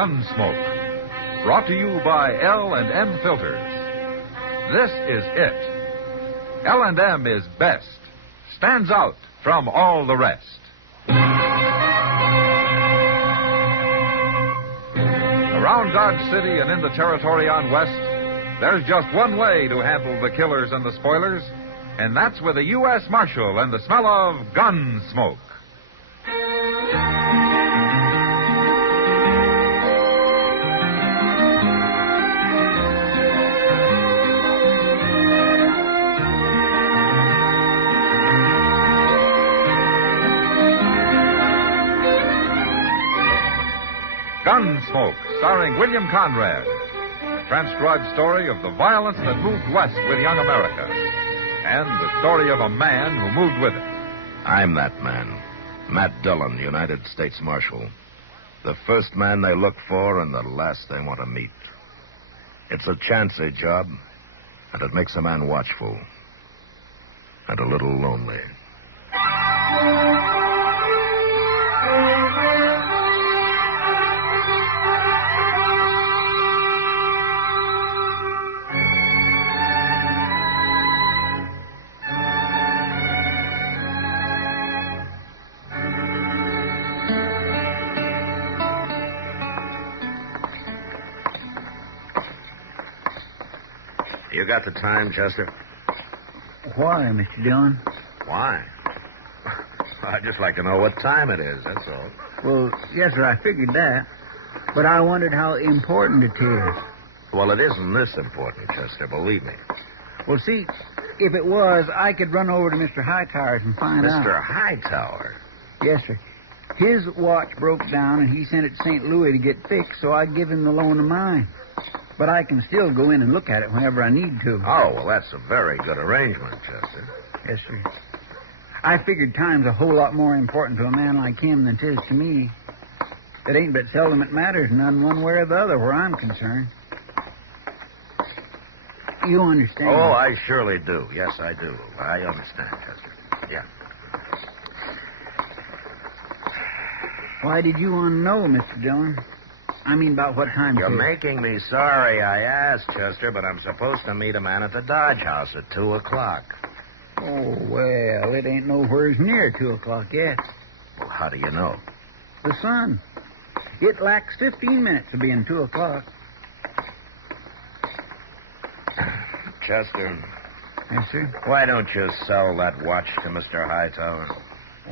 Gunsmoke. Brought to you by L&M Filters. This is it. L&M is best. Stands out from all the rest. Around Dodge City and in the territory on West, there's just one way to handle the killers and the spoilers, and that's with a U.S. Marshal and the smell of Gunsmoke. Gunsmoke, starring William Conrad. A transcribed story of the violence that moved west with young America. And the story of a man who moved with it. I'm that man. Matt Dillon, United States Marshal. The first man they look for and the last they want to meet. It's a chancy job, and it makes a man watchful. And a little lonely. You got the time, Chester? Why, Mr. Dillon? Why? I'd just like to know what time it is, that's all. Well, yes, sir, I figured that. But I wondered how important it is. Well, it isn't this important, Chester, believe me. Well, see, if it was, I could run over to Mr. Hightower's and find out. Mr. Hightower? Yes, sir. His watch broke down, and he sent it to St. Louis to get fixed, so I give him the loan of mine. But I can still go in and look at it whenever I need to. Oh, well, that's a very good arrangement, Chester. Yes, sir. I figured time's a whole lot more important to a man like him than it is to me. It ain't but seldom it matters none one way or the other where I'm concerned. You understand? Oh, I surely do. Yes, I do. I understand, Chester. Yeah. Why did you want to know, Mr. Dillon? I mean, about what time You're making me sorry I asked, Chester, but I'm supposed to meet a man at the Dodge House at 2 o'clock. Oh, well, it ain't nowhere near 2 o'clock yet. Well, how do you know? The sun. It lacks 15 minutes to being 2 o'clock. Chester. Yes, sir? Why don't you sell that watch to Mr. Hightower?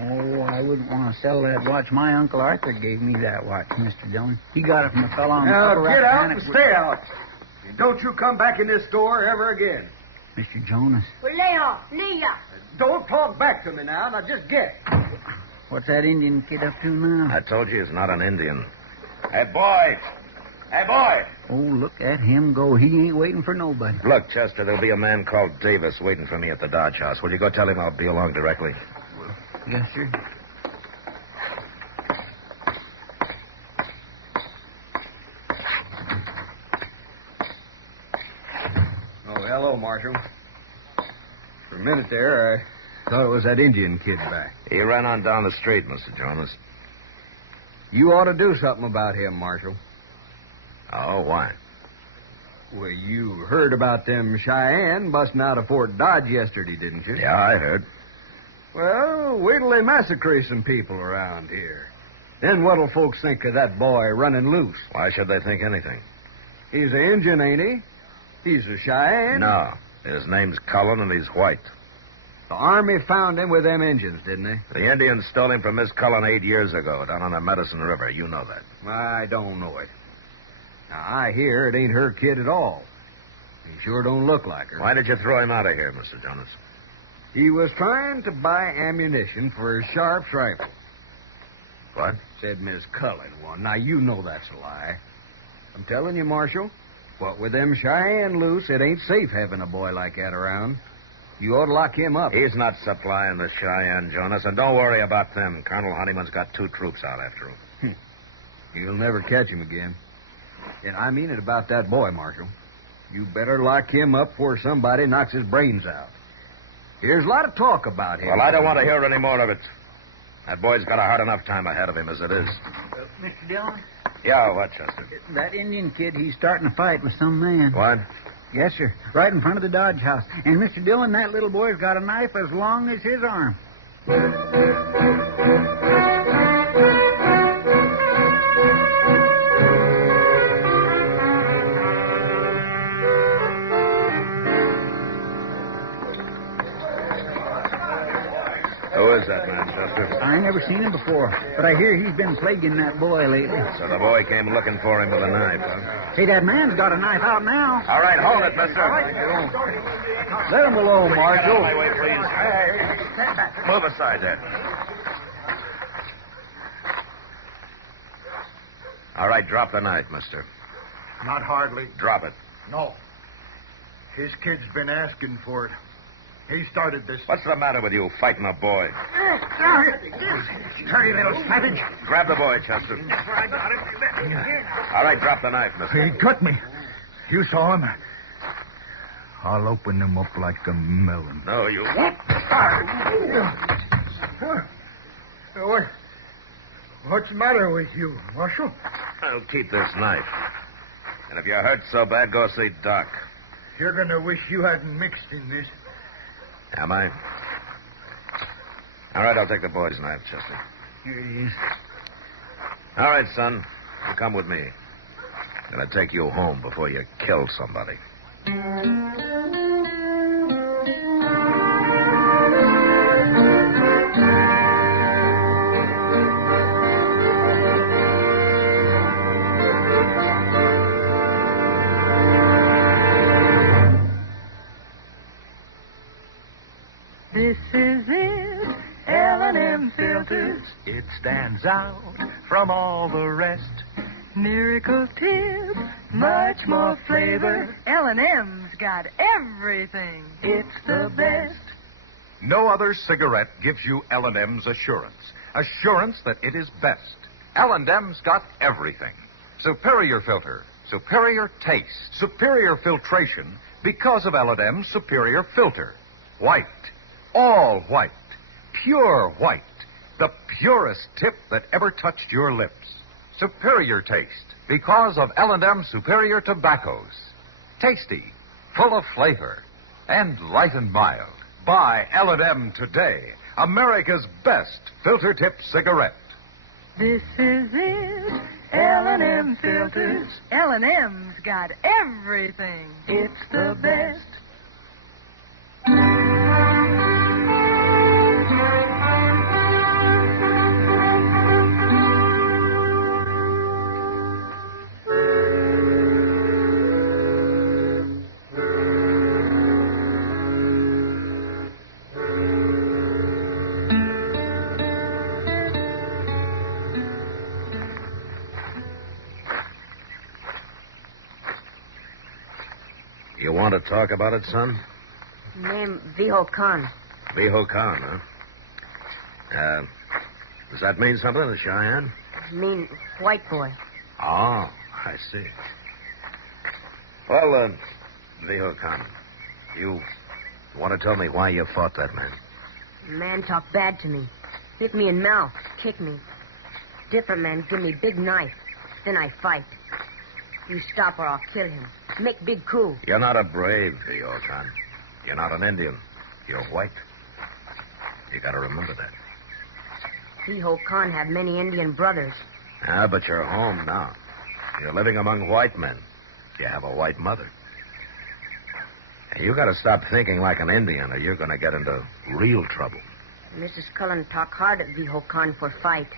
Oh, I wouldn't want to sell that watch. My Uncle Arthur gave me that watch, Mr. Dillon. He got it from a fellow on the Now, upper get right out hand. and stay out. And don't you come back in this door ever again. Mr. Jonas. Well, lay off. Lay off. Don't talk back to me now. Now, just get. What's that Indian kid up to now? I told you he's not an Indian. Hey, boy! Hey, boy! Oh, look at him go. He ain't waiting for nobody. Look, Chester, there'll be a man called Davis waiting for me at the Dodge House. Will you go tell him I'll be along directly? Yes, sir. Oh, hello, Marshal. For a minute there, I thought it was that Indian kid back. He ran on down the street, Mr. Jonas. You ought to do something about him, Marshal. Oh, why? Well, you heard about them Cheyenne busting out of Fort Dodge yesterday, didn't you? Yeah, I heard. Well, wait till they massacre some people around here. Then what'll folks think of that boy running loose? Why should they think anything? He's an Injun, ain't he? He's a Cheyenne? No. His name's Cullen, and he's white. The Army found him with them Injuns, didn't they? The Indians stole him from Miss Cullen 8 years ago down on the Medicine River. You know that. I don't know it. Now, I hear it ain't her kid at all. He sure don't look like her. Why did you throw him out of here, Mr. Jonas? He was trying to buy ammunition for his Sharp's rifle. What? Said Miss Cullen one. Now, you know that's a lie. I'm telling you, Marshal, what with them Cheyenne loose, it ain't safe having a boy like that around. You ought to lock him up. He's not supplying the Cheyenne, Jonas, and don't worry about them. Colonel Honeyman's got 2 troops out after him. You'll never catch him again. And I mean it about that boy, Marshal. You better lock him up before somebody knocks his brains out. There's a lot of talk about him. Well, I don't want to hear any more of it. That boy's got a hard enough time ahead of him as it is. Mr. Dillon? Yeah, what, Chester? That Indian kid, he's starting a fight with some man. What? Yes, sir. Right in front of the Dodge house. And, Mr. Dillon, that little boy's got a knife as long as his arm. Who is that man, Chester? I never seen him before, but I hear he's been plaguing that boy lately. So the boy came looking for him with a knife, huh? Hey, that man's got a knife out now. All right, hold it, mister. Let him alone, Get out of Marshal. my way, please. Move aside there. All right, drop the knife, mister. Not hardly. Drop it. No. His kid's been asking for it. He started this. What's the matter with you, fighting a boy? Dirty little savage. Grab the boy, Chester. All right, drop the knife, mister. He cut me. You saw him. I'll open him up like a melon. No, you won't. What's the matter with you, Marshal? I'll keep this knife. And if you're hurt so bad, go see Doc. You're going to wish you hadn't mixed in this. Am I? All right, I'll take the boy's knife, Chester. Here it is. All right, son. You come with me. I'm going to take you home before you kill somebody. This is it, L&M Filters. It stands out from all the rest. Miracle tips, much more flavor. L&M's got everything. It's the best. No other cigarette gives you L&M's assurance. Assurance that it is best. L&M's got everything. Superior filter, superior taste. Superior filtration because of L&M's superior filter. White. All white. Pure white. The purest tip that ever touched your lips. Superior taste because of L&M superior tobaccos. Tasty, full of flavor, and light and mild. Buy L&M today. America's best filter tip cigarette. This is it, L&M Filters. L&M's got everything. It's the best. You want to talk about it, son? Name Viho Khan. Viho Khan, huh? Does that mean something to Cheyenne? Mean white boy. Oh, I see. Well, Viho Khan, you want to tell me why you fought that man? Man talk bad to me. Hit me in mouth. Kick me. Different man give me big knife. Then I fight. You stop or I'll kill him. Make big coup. You're not a brave, Viho Khan. You're not an Indian. You're white. You got to remember that. Viho Khan have many Indian brothers. Ah, but you're home now. You're living among white men. You have a white mother. And you got to stop thinking like an Indian, or you're going to get into real trouble. Mrs. Cullen talk hard at Viho Khan for fight.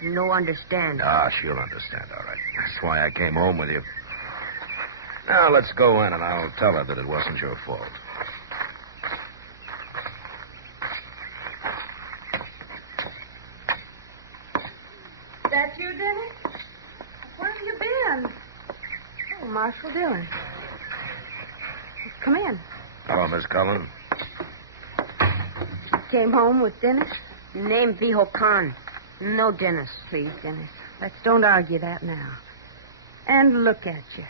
No understand. Ah, she'll understand, all right. That's why I came home with you. Now, let's go in, and I'll tell her that it wasn't your fault. That you, Dennis? Where have you been? Oh, Marshal Dillon. Come in. Hello, Miss Cullen. Came home with Dennis? Name Viho Khan. No Dennis. Please, Dennis. Let's don't argue that now. And look at you.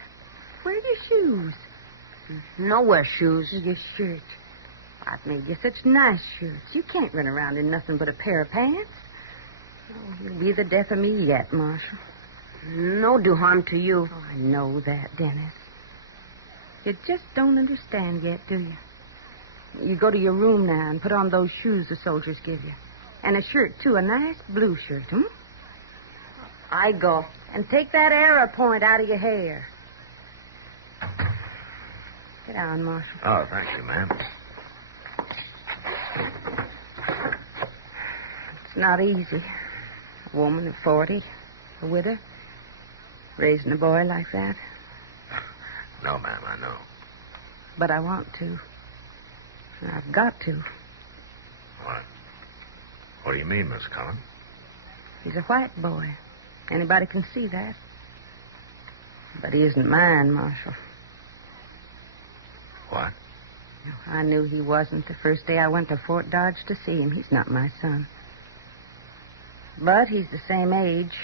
Where are your shoes? No wear shoes. Your shirt. I've made you such nice shirts. You can't run around in nothing but a pair of pants. Oh, you'll be the death of me yet, Marshal. No do harm to you. Oh, I know that, Dennis. You just don't understand yet, do you? You go to your room now and put on those shoes the soldiers give you. And a shirt, too, a nice blue shirt, I go. And take that arrow point out of your hair. Get down, Marshal. Oh, thank you, ma'am. It's not easy. A woman of 40, a widow, raising a boy like that. No, ma'am, I know. But I want to. I've got to. What? What do you mean, Miss Cullen? He's a white boy. Anybody can see that. But he isn't mine, Marshal. What? I knew he wasn't the first day I went to Fort Dodge to see him. He's not my son. But he's the same age,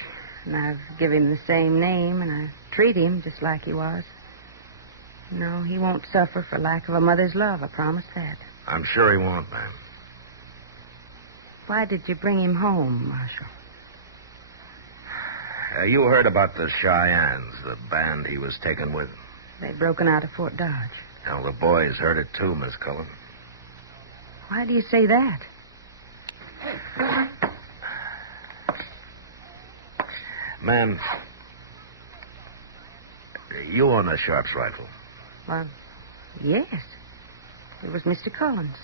and I've given him the same name, and I treat him just like he was. No, he won't suffer for lack of a mother's love, I promise that. I'm sure he won't, ma'am. Why did you bring him home, Marshal? You heard about the Cheyennes, the band he was taken with? They'd broken out of Fort Dodge. Well, the boys heard it too, Miss Cullen. Why do you say that? Ma'am, you own a Sharp's rifle. Well, yes. It was Mr. Collins.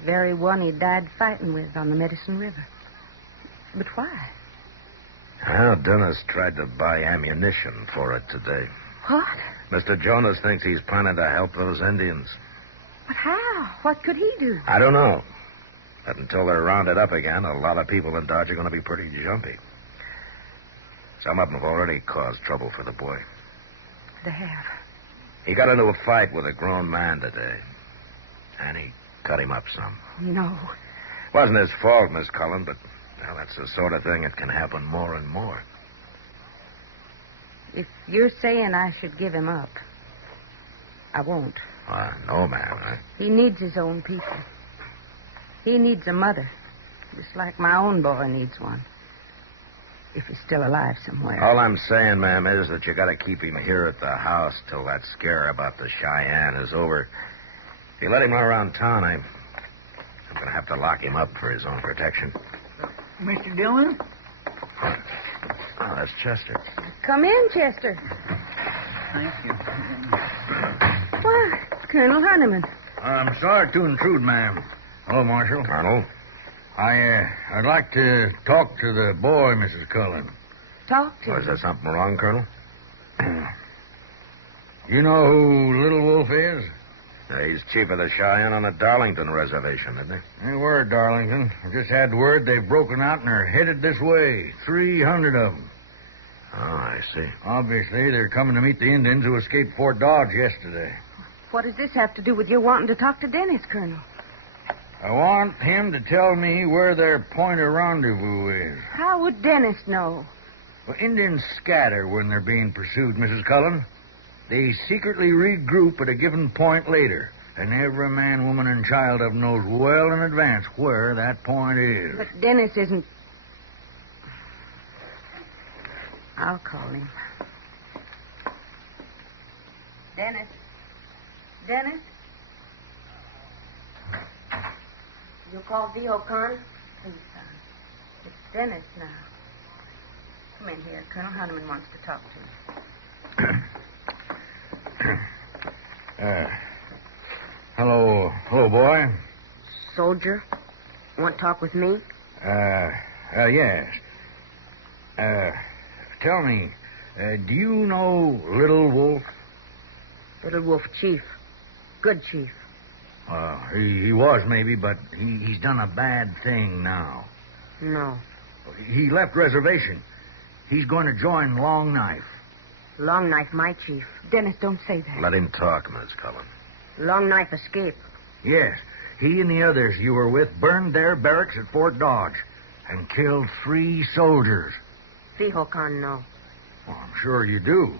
The very one he died fighting with on the Medicine River. But why? Well, Dennis tried to buy ammunition for it today. What? Mr. Jonas thinks he's planning to help those Indians. But how? What could he do? I don't know. But until they're rounded up again, a lot of people in Dodge are going to be pretty jumpy. Some of them have already caused trouble for the boy. They have. He got into a fight with a grown man today. And he cut him up some. No. Wasn't his fault, Miss Cullen, but well, that's the sort of thing that can happen more and more. If you're saying I should give him up, I won't. No, ma'am. He needs his own people. He needs a mother, just like my own boy needs one. If he's still alive somewhere. All I'm saying, ma'am, is that you got to keep him here at the house till that scare about the Cheyenne is over. If you let him run around town, I'm going to have to lock him up for his own protection. Mr. Dillon? Oh, that's Chester. Come in, Chester. Thank you. Why, Colonel Honeyman. I'm sorry to intrude, ma'am. Hello, Marshal. Colonel? I'd like to talk to the boy, Mrs. Cullen. Talk to Is there something wrong, Colonel? You know who Little Wolf is? He's chief of the Cheyenne on the Darlington Reservation, isn't he? They were at Darlington. I just had word they've broken out and are headed this way. 300 of them. Oh, I see. Obviously, they're coming to meet the Indians who escaped Fort Dodge yesterday. What does this have to do with your wanting to talk to Dennis, Colonel? I want him to tell me where their point of rendezvous is. How would Dennis know? Well, Indians scatter when they're being pursued, Mrs. Cullen. They secretly regroup at a given point later, and every man, woman, and child of them knows well in advance where that point is. But Dennis isn't... I'll call him. Dennis? Dennis? You call V.O. Con? Please, son. It's Dennis now. Come in here. Colonel Honeyman wants to talk to you. Hello, boy. Soldier? Want to talk with me? Yes. Tell me, do you know Little Wolf? Little Wolf Chief. Good chief. He was, maybe, but he's done a bad thing now. No. He left reservation. He's going to join Long Knife. Long Knife, my chief. Dennis, don't say that. Let him talk, Miss Cullen. Long Knife escape. Yes, he and the others you were with burned their barracks at Fort Dodge and killed 3 soldiers. V.O. Con, no. Well, I'm sure you do.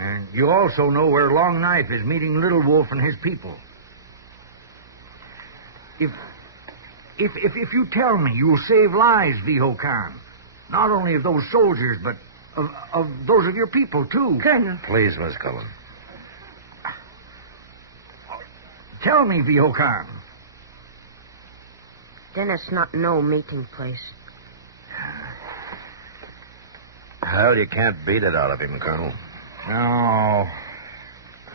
And you also know where Long Knife is meeting Little Wolf and his people. If you tell me, you'll save lives, V.O. Con. Not only of those soldiers, but Of those of your people, too. Colonel. Please, Miss Cullen. Tell me, V.O. Carm. Dennis not no meeting place. Well, you can't beat it out of him, Colonel. No.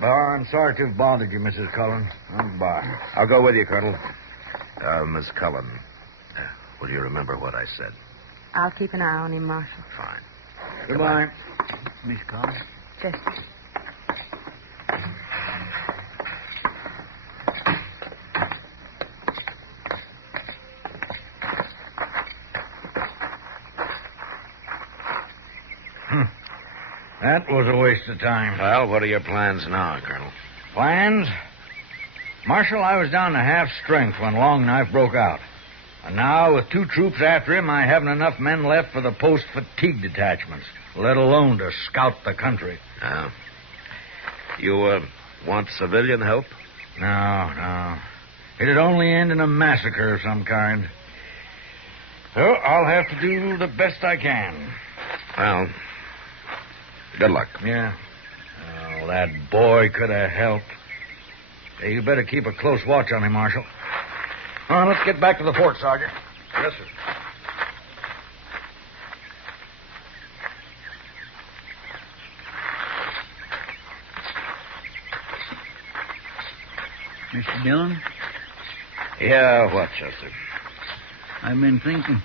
Well, I'm sorry to have bothered you, Mrs. Cullen. Goodbye. I'll go with you, Colonel. Miss Cullen, will you remember what I said? I'll keep an eye on him, Marshal. Fine. Goodbye. Miss Collins. Yes. That was a waste of time. Well, what are your plans now, Colonel? Plans? Marshal, I was down to half strength when Long Knife broke out. And now, with 2 troops after him, I haven't enough men left for the post-fatigue detachments, let alone to scout the country. Yeah. You, want civilian help? No. It'd only end in a massacre of some kind. So, I'll have to do the best I can. Well, good luck. Yeah. Oh, that boy could have helped. Hey, you better keep a close watch on him, Marshal. Let's get back to the fort, Sergeant. Yes, sir. Mr. Dillon, Yeah, what, Chester? I've been thinking.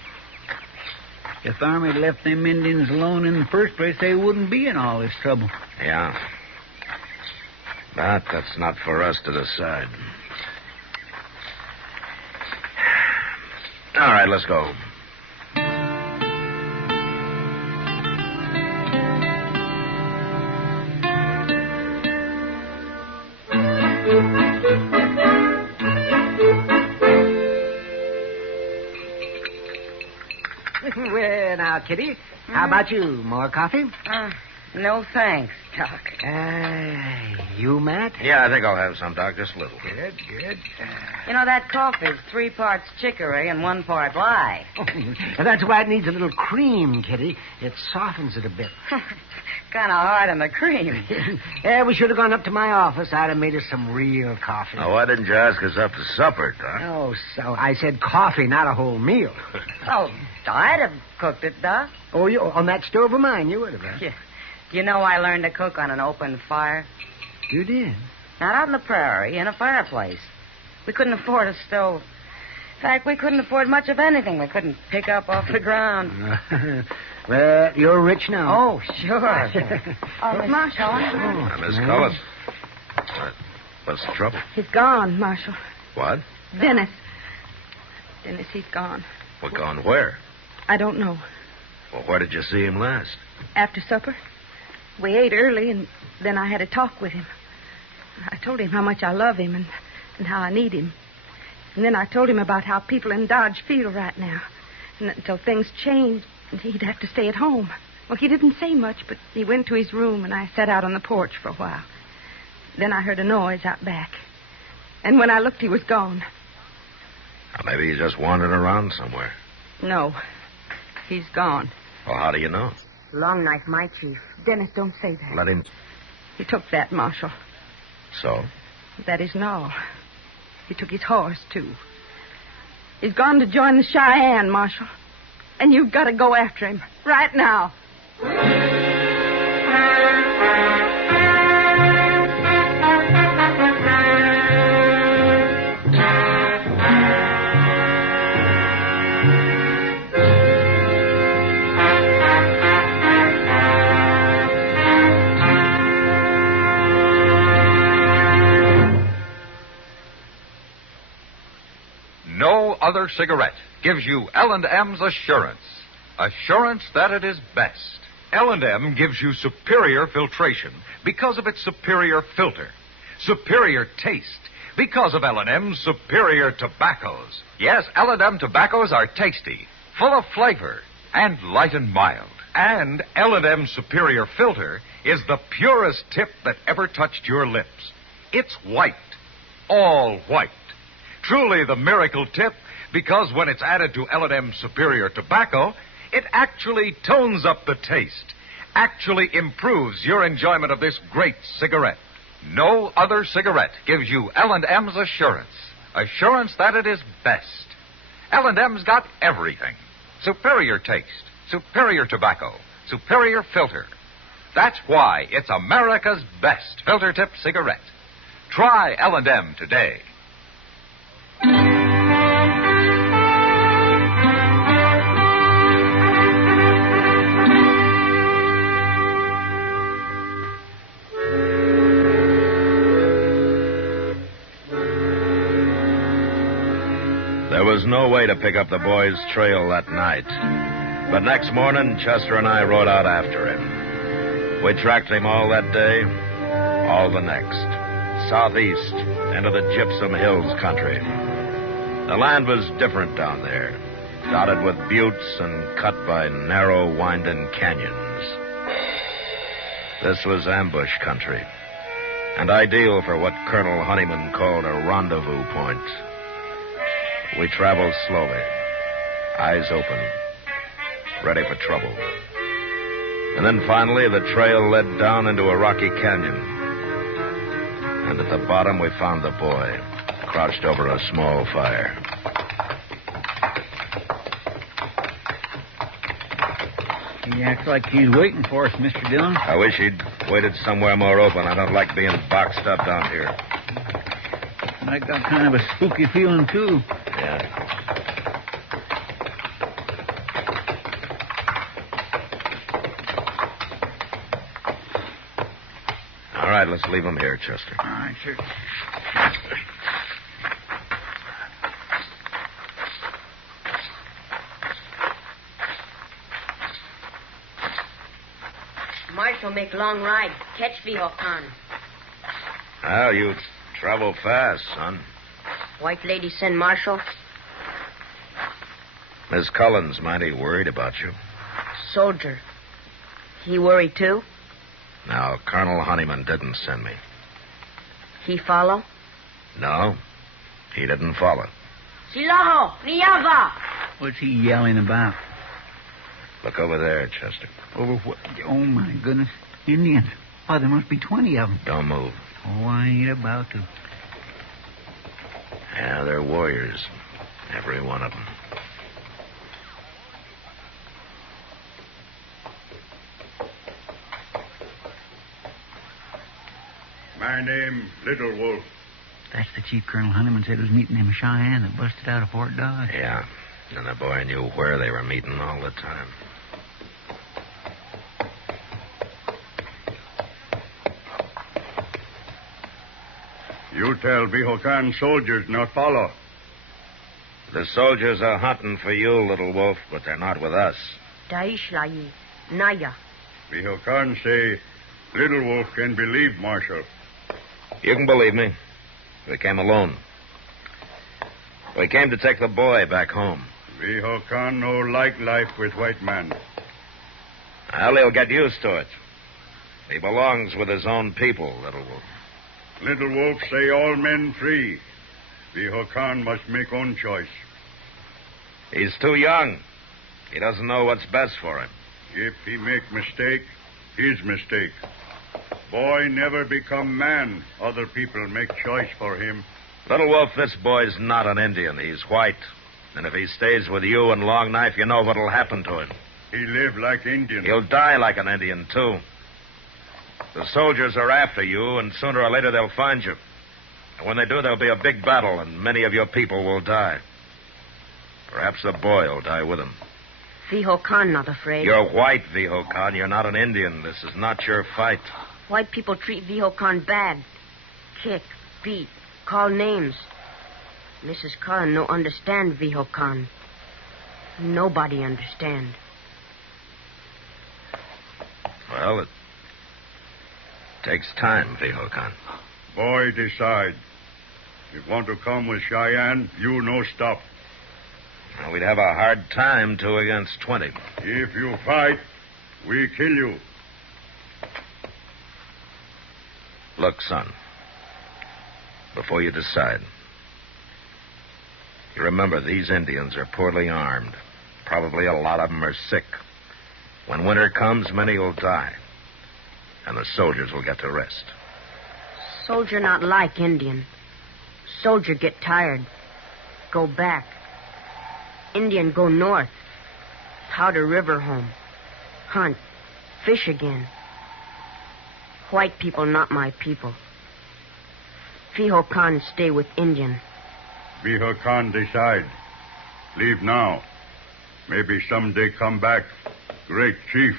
If the Army had left them Indians alone in the first place, they wouldn't be in all this trouble. Yeah. But that's not for us to decide. All right, let's go. Well, now, Kitty, how about you? More coffee? No thanks, Doc. You, Matt? Yeah, I think I'll have some, Doc. Just a little. Good. You know, that coffee's 3 parts chicory and 1 part lye. That's why it needs a little cream, Kitty. It softens it a bit. Kind of hard on the cream. Yeah, we should have gone up to my office. I'd have made us some real coffee. Now, why didn't you ask us up to supper, Doc? Oh, so I said coffee, not a whole meal. Oh, I'd have cooked it, Doc. Oh, you on that stove of mine, you would have. Huh? Yeah. You know I learned to cook on an open fire? You did? Not out in the prairie, in a fireplace. We couldn't afford a stove. In fact, we couldn't afford much of anything we couldn't pick up off the ground. Well, you're rich now. Oh, sure. Miss Marshal. Miss Cullen. What's the trouble? He's gone, Marshal. What? Dennis, he's gone. Well, gone where? I don't know. Well, where did you see him last? After supper, we ate early, and then I had a talk with him. I told him how much I love him and how I need him. And then I told him about how people in Dodge feel right now. And that until things changed, he'd have to stay at home. Well, he didn't say much, but he went to his room, and I sat out on the porch for a while. Then I heard a noise out back. And when I looked, he was gone. Well, maybe he just wandered around somewhere. No, he's gone. Well, how do you know? Long Knife, my chief. Dennis, don't say that. Let him... He took that, Marshal. So? That isn't all. He took his horse, too. He's gone to join the Cheyenne, Marshal. And you've got to go after him. Right now. No other cigarette gives you L&M's assurance. Assurance that it is best. L&M gives you superior filtration because of its superior filter. Superior taste because of L&M's superior tobaccos. Yes, L&M tobaccos are tasty, full of flavor, and light and mild. And L&M's superior filter is the purest tip that ever touched your lips. It's white. All white. Truly the miracle tip, because when it's added to L&M superior tobacco, it actually tones up the taste actually improves your enjoyment of this great cigarette. No other cigarette gives you L&M's assurance. Assurance that it is best. L&M's got everything. Superior taste, superior tobacco, superior filter. That's why it's America's best filter tip cigarette. Try L&M today. There was no way to pick up the boy's trail that night. But next morning, Chester and I rode out after him. We tracked him all that day, all the next. Southeast, into the Gypsum Hills country. The land was different down there, dotted with buttes and cut by narrow, winding canyons. This was ambush country, and ideal for what Colonel Honeyman called a rendezvous point. We traveled slowly, eyes open, ready for trouble. And then finally, the trail led down into a rocky canyon. And at the bottom, we found the boy, crouched over a small fire. He acts like he's waiting for us, Mr. Dillon. I wish he'd waited somewhere more open. I don't like being boxed up down here. I got kind of a spooky feeling, too. Yeah. All right, let's leave him here, Chester. All right, sir. Marshal make long ride. Catch Vihokan. Well, you travel fast, son. White lady send Marshal. Miss Cullen's mighty worried about you. Soldier. He worried, too? Now, Colonel Honeyman didn't send me. He follow? No, he didn't follow. Silaho! Niava! What's he yelling about? Look over there, Chester. Over what? Oh, my goodness. Indians. Oh, there must be 20 of them. Don't move. Oh, I ain't about to. Yeah, they're warriors. Every one of them. My name, Little Wolf. That's the chief Colonel Honeyman said was meeting him in Cheyenne that busted out of Fort Dodge. Yeah, and the boy knew where they were meeting all the time. You tell Vihokan soldiers not follow. The soldiers are hunting for you, Little Wolf, but they're not with us. Daishlayi. Naya. Vihokan say Little Wolf can believe Marshal. You can believe me. We came alone. We came to take the boy back home. Vihokan no like life with white man. Well, he'll get used to it. He belongs with his own people, Little Wolf. Little Wolf say all men free. Vihokan must make own choice. He's too young. He doesn't know what's best for him. If he make mistake, his mistake. Boy never become man. Other people make choice for him. Little Wolf, this boy's not an Indian. He's white. And if he stays with you and Long Knife, you know what'll happen to him. He live like Indian. He'll die like an Indian, too. The soldiers are after you, and sooner or later they'll find you. And when they do, there'll be a big battle, and many of your people will die. Perhaps the boy will die with him. Vihokan not afraid. You're white, Vihokan. You're not an Indian. This is not your fight. White people treat Vihokan bad. Kick, beat, call names. Mrs. Cullen no understand Vihokan. Nobody understand. Well, it takes time, Vihokan. Boy decide. If want to come with Cheyenne, you no stop. Well, we'd have a hard time, 2 against 20. If you fight, we kill you. Look, son, before you decide, you remember these Indians are poorly armed. Probably a lot of them are sick. When winter comes, many will die. And the soldiers will get to rest. Soldier not like Indian. Soldier get tired. Go back. Indian go north. Powder River home. Hunt. Fish again. White people not my people. Fiho Khan stay with Indian. Fiho Khan decide. Leave now. Maybe someday come back. Great chief.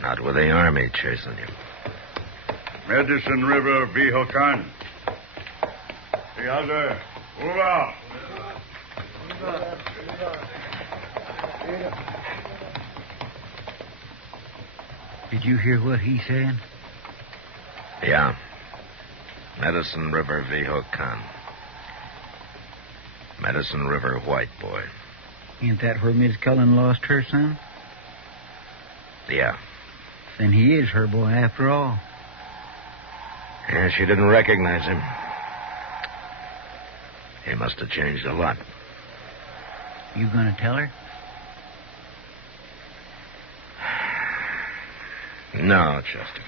Not with the army chasing you. Medicine River, Viho Khan. The other. Hoorah! Did you hear what he said? Yeah. Medicine River, Viho Khan. Medicine River, white boy. Ain't that where Miss Cullen lost her son? Yeah. Then he is her boy after all. Yeah, she didn't recognize him. He must have changed a lot. You gonna tell her? No, Chester.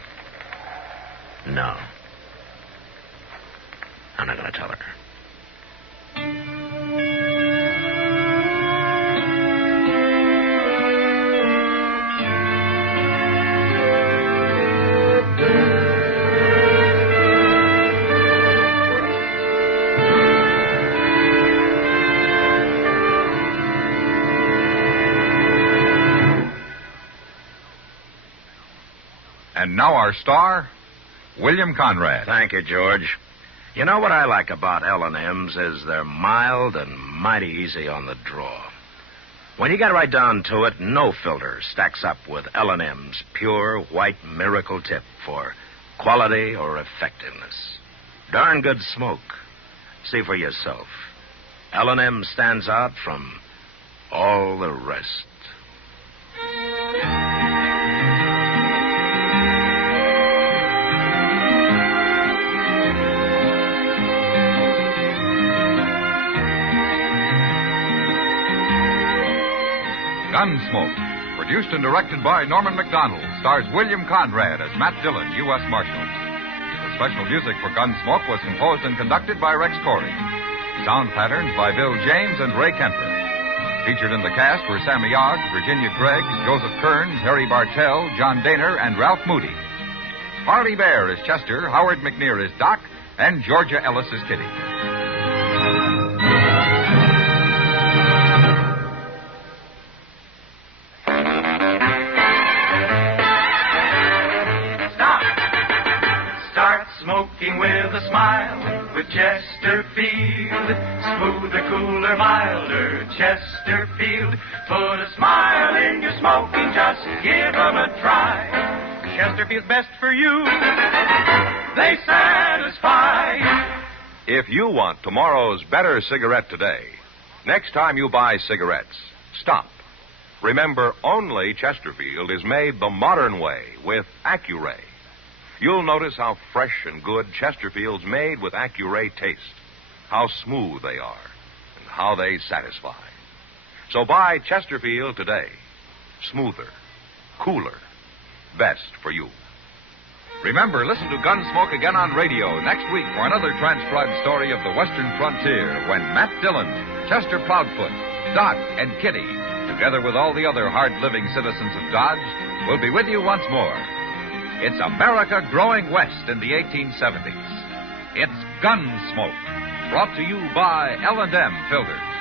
No. I'm not gonna tell her. And now our star, William Conrad. Thank you, George. You know what I like about L&M's is they're mild and mighty easy on the draw. When you get right down to it, no filter stacks up with L&M's pure white miracle tip for quality or effectiveness. Darn good smoke. See for yourself. L&M stands out from all the rest. Gunsmoke, produced and directed by Norman Macdonnell, stars William Conrad as Matt Dillon, U.S. Marshal. The special music for Gunsmoke was composed and conducted by Rex Corey. Sound patterns by Bill James and Ray Kemper. Featured in the cast were Sammy Ogg, Virginia Craig, Joseph Kearns, Harry Bartell, John Daner, and Ralph Moody. Harley Bear is Chester, Howard McNear is Doc, and Georgia Ellis is Kitty. Smoking with a smile with Chesterfield. Smoother, cooler, milder Chesterfield. Put a smile in your smoking, just give 'em a try. Chesterfield's best for you. They satisfy. If you want tomorrow's better cigarette today, next time you buy cigarettes, stop. Remember, only Chesterfield is made the modern way with Accuray. You'll notice how fresh and good Chesterfield's made with Accuray taste, how smooth they are, and how they satisfy. So buy Chesterfield today. Smoother, cooler, best for you. Remember, listen to Gunsmoke again on radio next week for another transcribed story of the Western frontier when Matt Dillon, Chester Proudfoot, Doc, and Kitty, together with all the other hard-living citizens of Dodge, will be with you once more. It's America growing west in the 1870s. It's Gunsmoke, brought to you by L&M Filters.